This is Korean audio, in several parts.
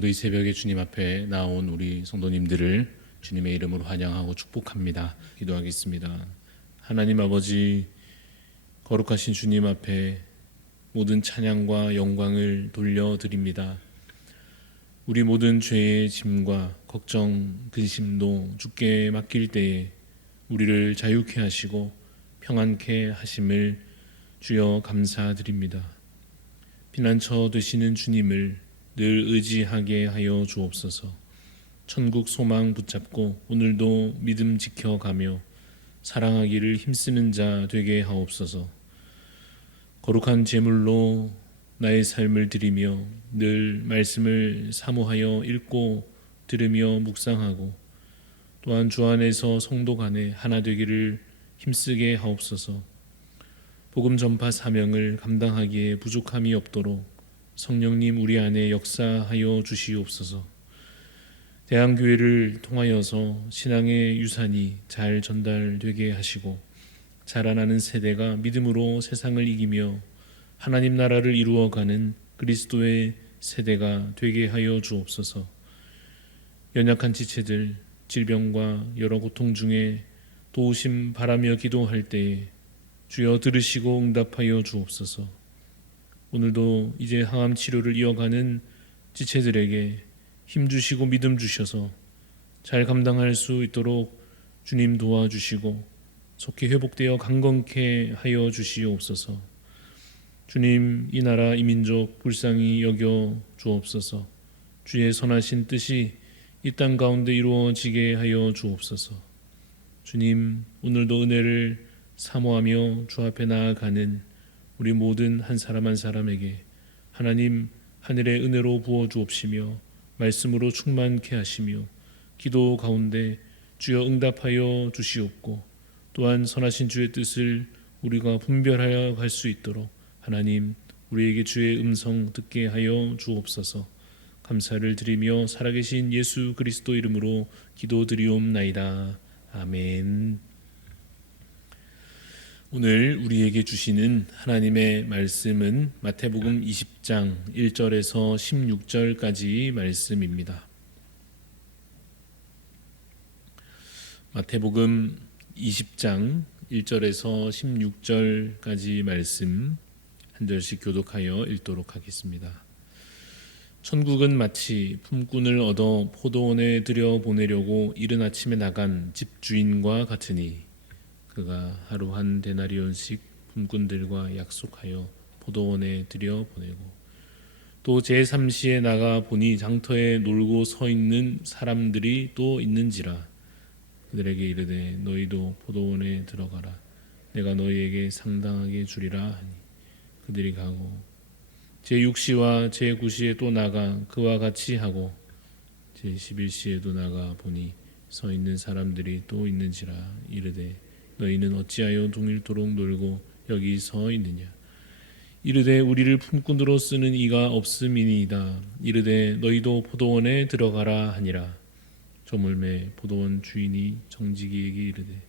오늘도 이 새벽에 주님 앞에 나온 우리 성도님들을 주님의 이름으로 환영하고 축복합니다. 기도하겠습니다. 하나님 아버지, 거룩하신 주님 앞에 모든 찬양과 영광을 돌려드립니다. 우리 모든 죄의 짐과 걱정, 근심도 주께 맡길 때에 우리를 자유케 하시고 평안케 하심을 주여 감사드립니다. 피난처 되시는 주님을 늘 의지하게 하여 주옵소서. 천국 소망 붙잡고 오늘도 믿음 지켜가며 사랑하기를 힘쓰는 자 되게 하옵소서. 거룩한 제물로 나의 삶을 드리며 늘 말씀을 사모하여 읽고 들으며 묵상하고 또한 주 안에서 성도 간에 하나 되기를 힘쓰게 하옵소서. 복음 전파 사명을 감당하기에 부족함이 없도록 성령님 우리 안에 역사하여 주시옵소서. 대한교회를 통하여서 신앙의 유산이 잘 전달되게 하시고 자라나는 세대가 믿음으로 세상을 이기며 하나님 나라를 이루어가는 그리스도의 세대가 되게 하여 주옵소서. 연약한 지체들, 질병과 여러 고통 중에 도우심 바라며 기도할 때에 주여 들으시고 응답하여 주옵소서. 오늘도 이제 항암 치료를 이어가는 지체들에게 힘 주시고 믿음 주셔서 잘 감당할 수 있도록 주님 도와주시고 속히 회복되어 강건케 하여 주시옵소서. 주님, 이 나라 이 민족 불쌍히 여겨 주옵소서. 주의 선하신 뜻이 이 땅 가운데 이루어지게 하여 주옵소서. 주님, 오늘도 은혜를 사모하며 주 앞에 나아가는 우리 모든 한 사람 한 사람에게 하나님 하늘의 은혜로 부어 주옵시며 말씀으로 충만케 하시며 기도 가운데 주여 응답하여 주시옵고 또한 선하신 주의 뜻을 우리가 분별하여 갈 수 있도록 하나님 우리에게 주의 음성 듣게 하여 주옵소서. 감사를 드리며 살아계신 예수 그리스도 이름으로 기도드리옵나이다. 아멘. 오늘 우리에게 주시는 하나님의 말씀은 마태복음 20장 1절에서 16절까지 말씀입니다. 마태복음 20장 1절에서 16절까지 말씀 한 절씩 교독하여 읽도록 하겠습니다. 천국은 마치 품꾼을 얻어 포도원에 들여보내려고 이른 아침에 나간 집주인과 같으니 그가 하루 한 데나리온씩 품꾼들과 약속하여 포도원에 들여보내고 또 제3시에 나가 보니 장터에 놀고 서 있는 사람들이 또 있는지라 그들에게 이르되 너희도 포도원에 들어가라 내가 너희에게 상당하게 주리라 하니 그들이 가고 제6시와 제9시에 또 나가 그와 같이 하고 제11시에도 나가 보니 서 있는 사람들이 또 있는지라 이르되 너희는 어찌하여 동일토록 놀고 여기 서 있느냐 이르되 우리를 품꾼으로 쓰는 이가 없음이니이다 이르되 너희도 포도원에 들어가라 하니라 저물매 포도원 주인이 정직이에게 이르되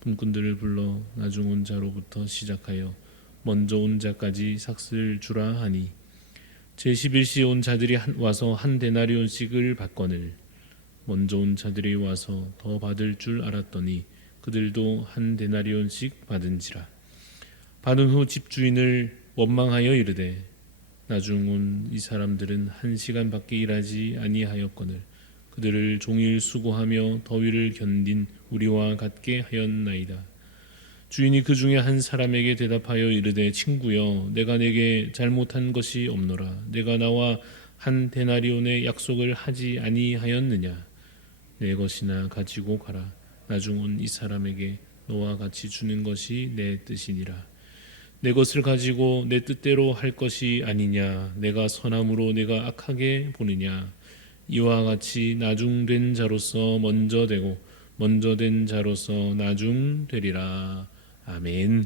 품꾼들을 불러 나중 온 자로부터 시작하여 먼저 온 자까지 삭슬 주라 하니 제11시에 온 자들이 와서 한 데나리온씩을 받거늘 먼저 온 자들이 와서 더 받을 줄 알았더니 그들도 한 데나리온씩 받은지라. 받은 후 집주인을 원망하여 이르되 나중 온 이 사람들은 1시간밖에 일하지 아니하였거늘 그들을 종일 수고하며 더위를 견딘 우리와 같게 하였나이다. 주인이 그 중에 한 사람에게 대답하여 이르되 친구여 내가 내게 잘못한 것이 없노라 내가 나와 한 데나리온의 약속을 하지 아니하였느냐 내 것이나 가지고 가라 나중 온 이 사람에게 너와 같이 주는 것이 내 뜻이니라 내 것을 가지고 내 뜻대로 할 것이 아니냐 내가 선함으로 내가 악하게 보느냐 이와 같이 나중된 자로서 먼저 되고 먼저 된 자로서 나중 되리라. 아멘.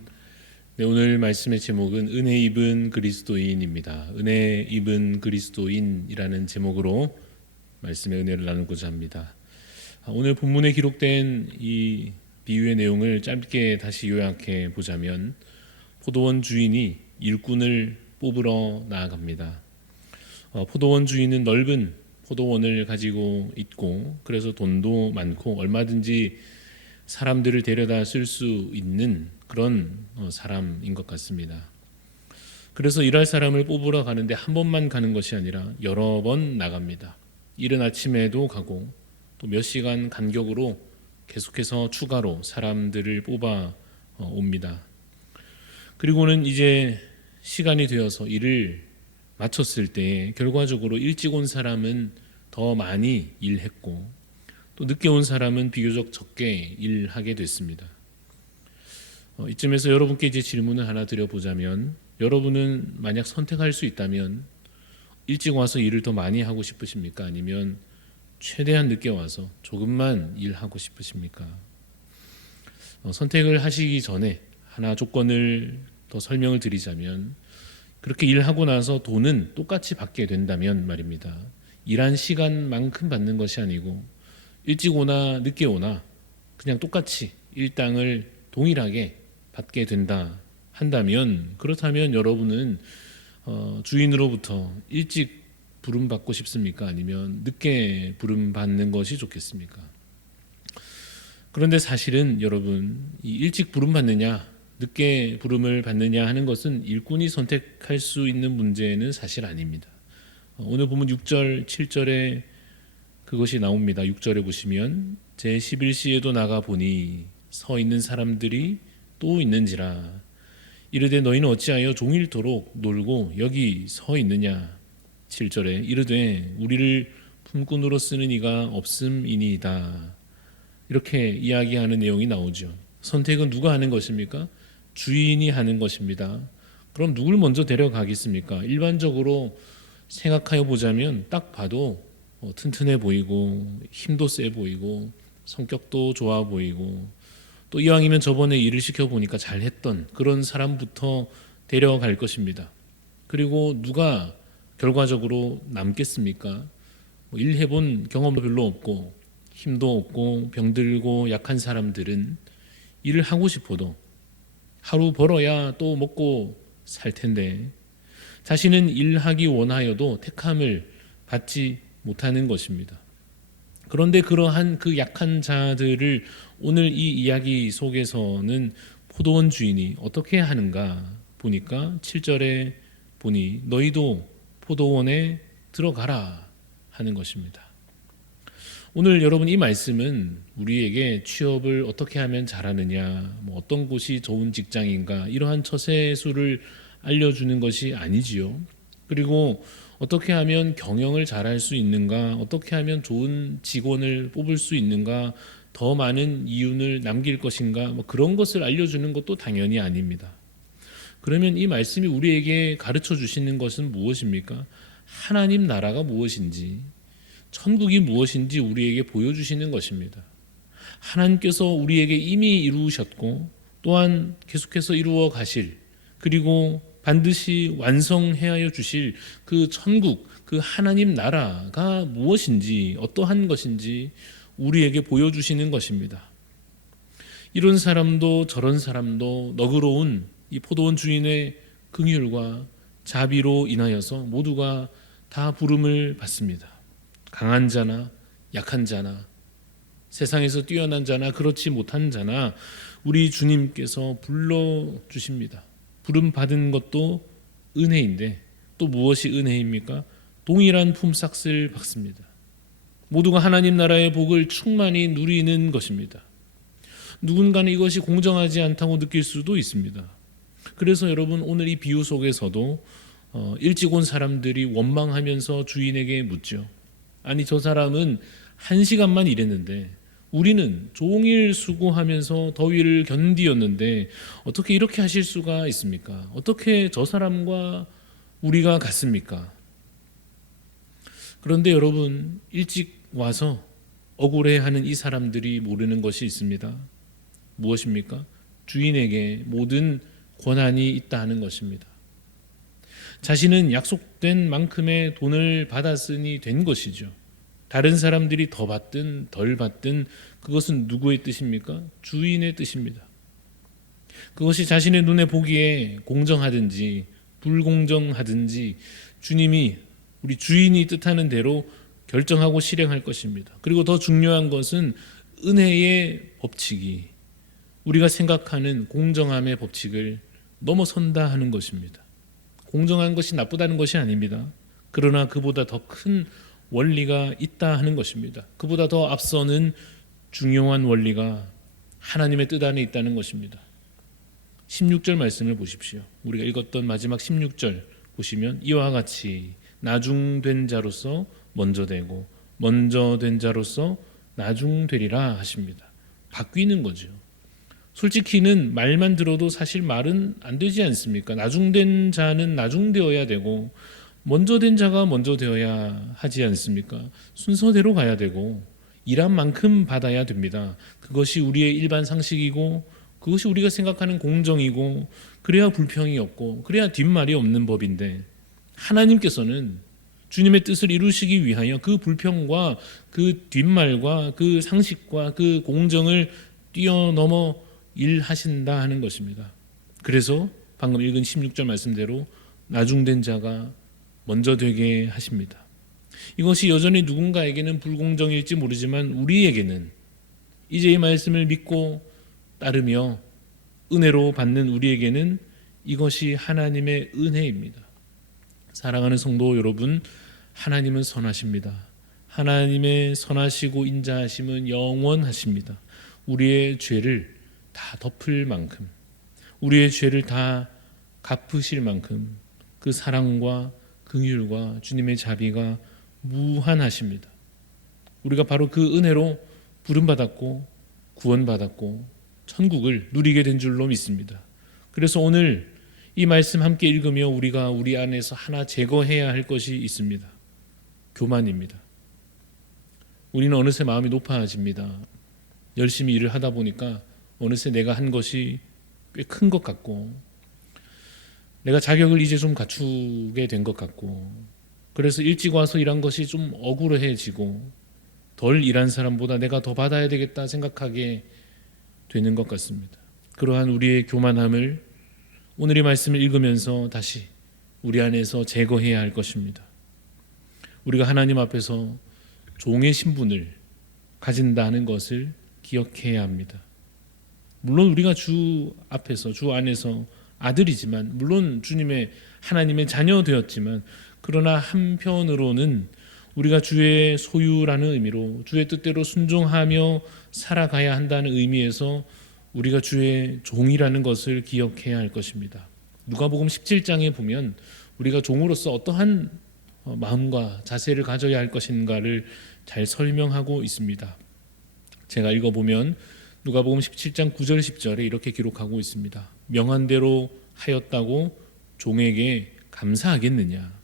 네, 오늘 말씀의 제목은 은혜 입은 그리스도인입니다. 은혜 입은 그리스도인이라는 제목으로 말씀의 은혜를 나누고자 합니다. 오늘 본문에 기록된 이 비유의 내용을 짧게 다시 요약해 보자면 포도원 주인이 일꾼을 뽑으러 나아갑니다. 포도원 주인은 넓은 포도원을 가지고 있고 그래서 돈도 많고 얼마든지 사람들을 데려다 쓸 수 있는 그런 사람인 것 같습니다. 그래서 일할 사람을 뽑으러 가는데 한 번만 가는 것이 아니라 여러 번 나갑니다. 이른 아침에도 가고 또 몇 시간 간격으로 계속해서 추가로 사람들을 뽑아 옵니다. 그리고는 이제 시간이 되어서 일을 마쳤을 때 결과적으로 일찍 온 사람은 더 많이 일했고 또 늦게 온 사람은 비교적 적게 일하게 됐습니다. 이쯤에서 여러분께 이제 질문을 하나 드려보자면, 여러분은 만약 선택할 수 있다면 일찍 와서 일을 더 많이 하고 싶으십니까? 아니면 최대한 늦게 와서 조금만 일하고 싶으십니까? 선택을 하시기 전에 하나 조건을 더 설명을 드리자면, 그렇게 일하고 나서 돈은 똑같이 받게 된다면 말입니다. 일한 시간만큼 받는 것이 아니고 일찍 오나 늦게 오나 그냥 똑같이 일당을 동일하게 받게 된다 한다면, 그렇다면 여러분은 주인으로부터 일찍 부름받고 싶습니까? 아니면 늦게 부름받는 것이 좋겠습니까? 그런데 사실은 여러분, 이 일찍 부름받느냐 늦게 부름을 받느냐 하는 것은 일꾼이 선택할 수 있는 문제는 사실 아닙니다. 오늘 보면 6절 7절에 그것이 나옵니다. 6절에 보시면 제11시에도 나가 보니 서 있는 사람들이 또 있는지라 이르되 너희는 어찌하여 종일토록 놀고 여기 서 있느냐. 7절에 이르되 우리를 품꾼으로 쓰는 이가 없음이니이다. 이렇게 이야기하는 내용이 나오죠. 선택은 누가 하는 것입니까? 주인이 하는 것입니다. 그럼 누굴 먼저 데려가겠습니까? 일반적으로 생각하여 보자면 딱 봐도 튼튼해 보이고 힘도 세 보이고 성격도 좋아 보이고 또 이왕이면 저번에 일을 시켜보니까 잘했던 그런 사람부터 데려갈 것입니다. 그리고 누가 결과적으로 남겠습니까? 일해본 경험도 별로 없고 힘도 없고 병들고 약한 사람들은 일을 하고 싶어도 하루 벌어야 또 먹고 살 텐데 자신은 일하기 원하여도 택함을 받지 못하는 것입니다. 그런데 그러한 그 약한 자들을 오늘 이 이야기 속에서는 포도원 주인이 어떻게 하는가 보니까 7절에 보니 너희도 포도원에 들어가라 하는 것입니다. 오늘 여러분, 이 말씀은 우리에게 취업을 어떻게 하면 잘하느냐, 어떤 곳이 좋은 직장인가 이러한 처세수를 알려주는 것이 아니지요. 그리고 어떻게 하면 경영을 잘할 수 있는가, 어떻게 하면 좋은 직원을 뽑을 수 있는가, 더 많은 이윤을 남길 것인가, 그런 것을 알려주는 것도 당연히 아닙니다. 그러면 이 말씀이 우리에게 가르쳐 주시는 것은 무엇입니까? 하나님 나라가 무엇인지, 천국이 무엇인지 우리에게 보여주시는 것입니다. 하나님께서 우리에게 이미 이루셨고 또한 계속해서 이루어 가실, 그리고 반드시 완성하여 주실 그 천국, 그 하나님 나라가 무엇인지, 어떠한 것인지 우리에게 보여주시는 것입니다. 이런 사람도 저런 사람도 너그러운 이 포도원 주인의 긍휼과 자비로 인하여서 모두가 다 부름을 받습니다. 강한 자나 약한 자나 세상에서 뛰어난 자나 그렇지 못한 자나 우리 주님께서 불러주십니다. 부름 받은 것도 은혜인데 또 무엇이 은혜입니까? 동일한 품삯을 받습니다. 모두가 하나님 나라의 복을 충만히 누리는 것입니다. 누군가는 이것이 공정하지 않다고 느낄 수도 있습니다. 그래서 여러분, 오늘 이 비유 속에서도 일찍 온 사람들이 원망하면서 주인에게 묻죠. 아니, 저 사람은 1시간만 일했는데 우리는 종일 수고하면서 더위를 견디었는데 어떻게 이렇게 하실 수가 있습니까? 어떻게 저 사람과 우리가 같습니까? 그런데 여러분, 일찍 와서 억울해하는 이 사람들이 모르는 것이 있습니다. 무엇입니까? 주인에게 모든 권한이 있다 하는 것입니다. 자신은 약속된 만큼의 돈을 받았으니 된 것이죠. 다른 사람들이 더 받든 덜 받든 그것은 누구의 뜻입니까? 주인의 뜻입니다. 그것이 자신의 눈에 보기에 공정하든지 불공정하든지 주님이, 우리 주인이 뜻하는 대로 결정하고 실행할 것입니다. 그리고 더 중요한 것은 은혜의 법칙이 우리가 생각하는 공정함의 법칙을 넘어선다 하는 것입니다. 공정한 것이 나쁘다는 것이 아닙니다. 그러나 그보다 더 큰 원리가 있다 하는 것입니다. 그보다 더 앞서는 중요한 원리가 하나님의 뜻 안에 있다는 것입니다. 16절 말씀을 보십시오. 우리가 읽었던 마지막 16절 보시면 이와 같이 나중된 자로서 먼저 되고 먼저 된 자로서 나중되리라 하십니다. 바뀌는 거죠. 솔직히는 말만 들어도 사실 말은 안 되지 않습니까? 나중된 자는 나중되어야 되고 먼저 된 자가 먼저 되어야 하지 않습니까? 순서대로 가야 되고 일한 만큼 받아야 됩니다. 그것이 우리의 일반 상식이고 그것이 우리가 생각하는 공정이고 그래야 불평이 없고 그래야 뒷말이 없는 법인데 하나님께서는 주님의 뜻을 이루시기 위하여 그 불평과 그 뒷말과 그 상식과 그 공정을 뛰어넘어 일하신다 하는 것입니다. 그래서 방금 읽은 16절 말씀대로 나중된 자가 먼저 되게 하십니다. 이것이 여전히 누군가에게는 불공정일지 모르지만 우리에게는 이제 이 말씀을 믿고 따르며 은혜로 받는 우리에게는 이것이 하나님의 은혜입니다. 사랑하는 성도 여러분, 하나님은 선하십니다. 하나님의 선하시고 인자하심은 영원하십니다. 우리의 죄를 다 덮을 만큼, 우리의 죄를 다 갚으실 만큼 그 사랑과 긍휼과 주님의 자비가 무한하십니다. 우리가 바로 그 은혜로 부름받았고 구원받았고 천국을 누리게 된 줄로 믿습니다. 그래서 오늘 이 말씀 함께 읽으며 우리가 우리 안에서 하나 제거해야 할 것이 있습니다. 교만입니다. 우리는 어느새 마음이 높아집니다. 열심히 일을 하다 보니까 어느새 내가 한 것이 꽤 큰 것 같고 내가 자격을 이제 좀 갖추게 된 것 같고 그래서 일찍 와서 일한 것이 좀 억울해지고 덜 일한 사람보다 내가 더 받아야 되겠다 생각하게 되는 것 같습니다. 그러한 우리의 교만함을 오늘 이 말씀을 읽으면서 다시 우리 안에서 제거해야 할 것입니다. 우리가 하나님 앞에서 종의 신분을 가진다는 것을 기억해야 합니다. 물론 우리가 주 앞에서 주 안에서 아들이지만 물론 주님의 하나님의 자녀 되었지만 그러나 한편으로는 우리가 주의 소유라는 의미로 주의 뜻대로 순종하며 살아가야 한다는 의미에서 우리가 주의 종이라는 것을 기억해야 할 것입니다. 누가복음 17장에 보면 우리가 종으로서 어떠한 마음과 자세를 가져야 할 것인가를 잘 설명하고 있습니다. 제가 읽어보면 누가복음 17장 9절 10절에 이렇게 기록하고 있습니다. 명한 대로 하였다고 종에게 감사하겠느냐.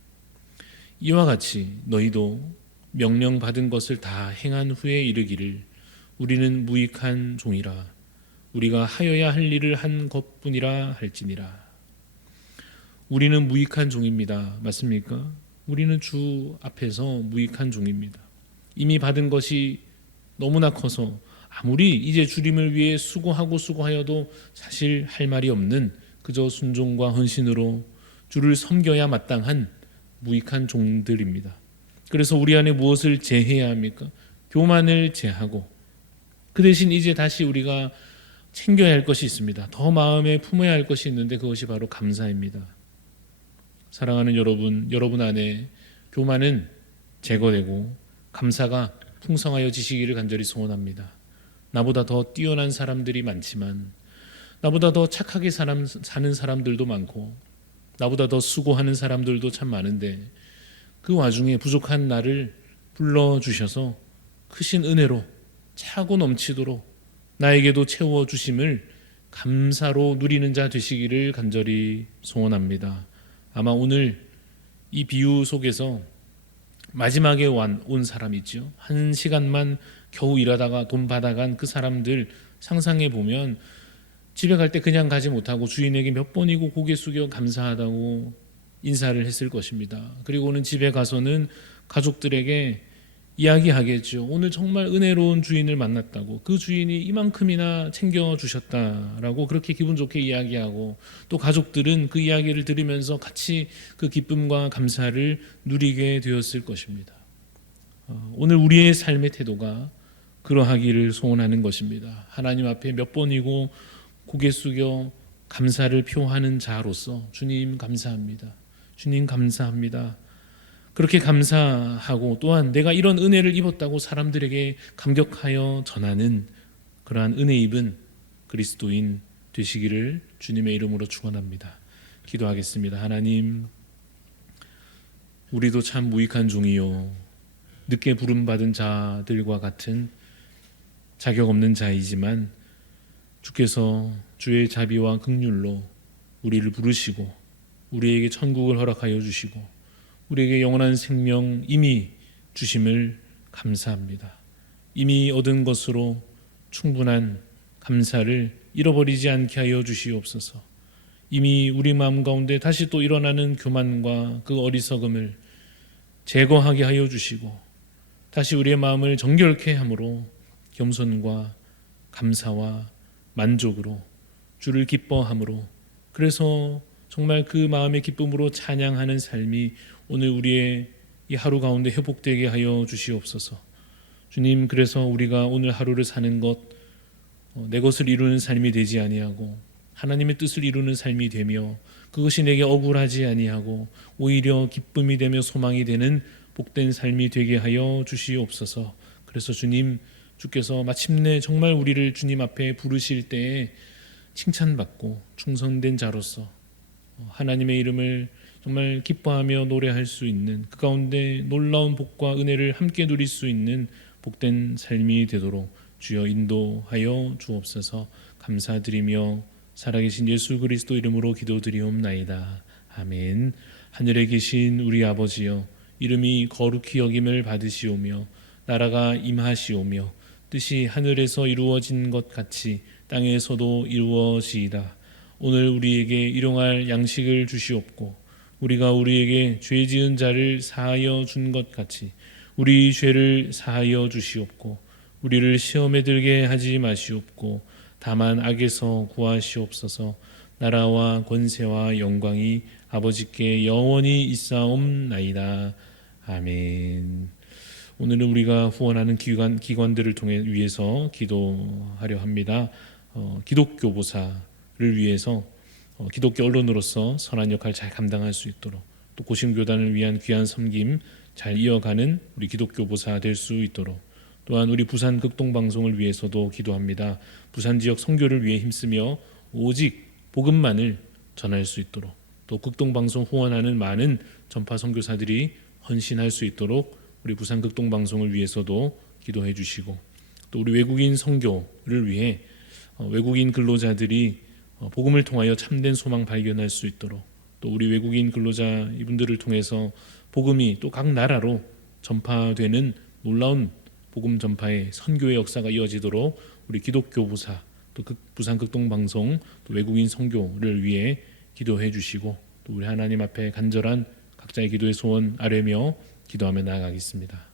이와 같이 너희도 명령받은 것을 다 행한 후에 이르기를 우리는 무익한 종이라 우리가 하여야 할 일을 한 것뿐이라 할지니라. 우리는 무익한 종입니다. 맞습니까? 우리는 주 앞에서 무익한 종입니다. 이미 받은 것이 너무나 커서 아무리 이제 주님을 위해 수고하여도 사실 할 말이 없는 그저 순종과 헌신으로 주를 섬겨야 마땅한 무익한 종들입니다. 그래서 우리 안에 무엇을 제해야 합니까? 교만을 제하고 그 대신 이제 다시 우리가 챙겨야 할 것이 있습니다. 더 마음에 품어야 할 것이 있는데 그것이 바로 감사입니다. 사랑하는 여러분 안에 교만은 제거되고 감사가 풍성하여지시기를 간절히 소원합니다. 나보다 더 뛰어난 사람들이 많지만 나보다 더 착하게 사는 사람들도 많고 나보다 더 수고하는 사람들도 참 많은데 그 와중에 부족한 나를 불러주셔서 크신 은혜로 차고 넘치도록 나에게도 채워주심을 감사로 누리는 자 되시기를 간절히 소원합니다. 아마 오늘 이 비유 속에서 마지막에 온 사람 있죠. 한 시간만 겨우 일하다가 돈 받아간 그 사람들 상상해 보면 집에 갈 때 그냥 가지 못하고 주인에게 몇 번이고 고개 숙여 감사하다고 인사를 했을 것입니다. 그리고는 집에 가서는 가족들에게 이야기하겠죠. 오늘 정말 은혜로운 주인을 만났다고, 그 주인이 이만큼이나 챙겨주셨다라고 그렇게 기분 좋게 이야기하고, 또 가족들은 그 이야기를 들으면서 같이 그 기쁨과 감사를 누리게 되었을 것입니다. 오늘 우리의 삶의 태도가 그러하기를 소원하는 것입니다. 하나님 앞에 몇 번이고 고개 숙여 감사를 표하는 자로서 주님 감사합니다. 주님 감사합니다. 그렇게 감사하고 또한 내가 이런 은혜를 입었다고 사람들에게 감격하여 전하는 그러한 은혜 입은 그리스도인 되시기를 주님의 이름으로 축원합니다. 기도하겠습니다. 하나님, 우리도 참 무익한 종이요 늦게 부름받은 자들과 같은 자격 없는 자이지만 주께서 주의 자비와 긍휼로 우리를 부르시고 우리에게 천국을 허락하여 주시고 우리에게 영원한 생명 이미 주심을 감사합니다. 이미 얻은 것으로 충분한 감사를 잃어버리지 않게 하여 주시옵소서. 이미 우리 마음 가운데 다시 또 일어나는 교만과 그 어리석음을 제거하게 하여 주시고 다시 우리의 마음을 정결케 함으로 겸손과 감사와 만족으로 주를 기뻐함으로 그래서 정말 그 마음의 기쁨으로 찬양하는 삶이 오늘 우리의 이 하루 가운데 회복되게 하여 주시옵소서. 주님, 그래서 우리가 오늘 하루를 사는 것 내 것을 이루는 삶이 되지 아니하고 하나님의 뜻을 이루는 삶이 되며 그것이 내게 억울하지 아니하고 오히려 기쁨이 되며 소망이 되는 복된 삶이 되게 하여 주시옵소서. 그래서 주님, 주께서 마침내 정말 우리를 주님 앞에 부르실 때에 칭찬받고 충성된 자로서 하나님의 이름을 정말 기뻐하며 노래할 수 있는 그 가운데 놀라운 복과 은혜를 함께 누릴 수 있는 복된 삶이 되도록 주여 인도하여 주옵소서. 감사드리며 살아계신 예수 그리스도 이름으로 기도드리옵나이다. 아멘. 하늘에 계신 우리 아버지여, 이름이 거룩히 여김을 받으시오며 나라가 임하시오며 뜻이 하늘에서 이루어진 것 같이 땅에서도 이루어지이다. 오늘 우리에게 일용할 양식을 주시옵고 우리가 우리에게 죄 지은 자를 사하여 준 것 같이 우리 죄를 사하여 주시옵고 우리를 시험에 들게 하지 마시옵고 다만 악에서 구하시옵소서. 나라와 권세와 영광이 아버지께 영원히 있사옵나이다. 아멘. 오늘은 우리가 후원하는 기관들을 통해 위해서 기도하려 합니다. 기독교 보사를 위해서 기독교 언론으로서 선한 역할 잘 감당할 수 있도록 또 고심교단을 위한 귀한 섬김 잘 이어가는 우리 기독교 보사 될 수 있도록 또한 우리 부산 극동방송을 위해서도 기도합니다. 부산 지역 선교를 위해 힘쓰며 오직 복음만을 전할 수 있도록 또 극동방송 후원하는 많은 전파 선교사들이 헌신할 수 있도록 우리 부산 극동방송을 위해서도 기도해 주시고 또 우리 외국인 선교를 위해 외국인 근로자들이 복음을 통하여 참된 소망 발견할 수 있도록 또 우리 외국인 근로자 이분들을 통해서 복음이 또 각 나라로 전파되는 놀라운 복음 전파의 선교의 역사가 이어지도록 우리 기독교 부사 또 부산 극동방송 또 외국인 선교를 위해 기도해 주시고 또 우리 하나님 앞에 간절한 각자의 기도의 소원 아뢰며 기도하며 나아가겠습니다.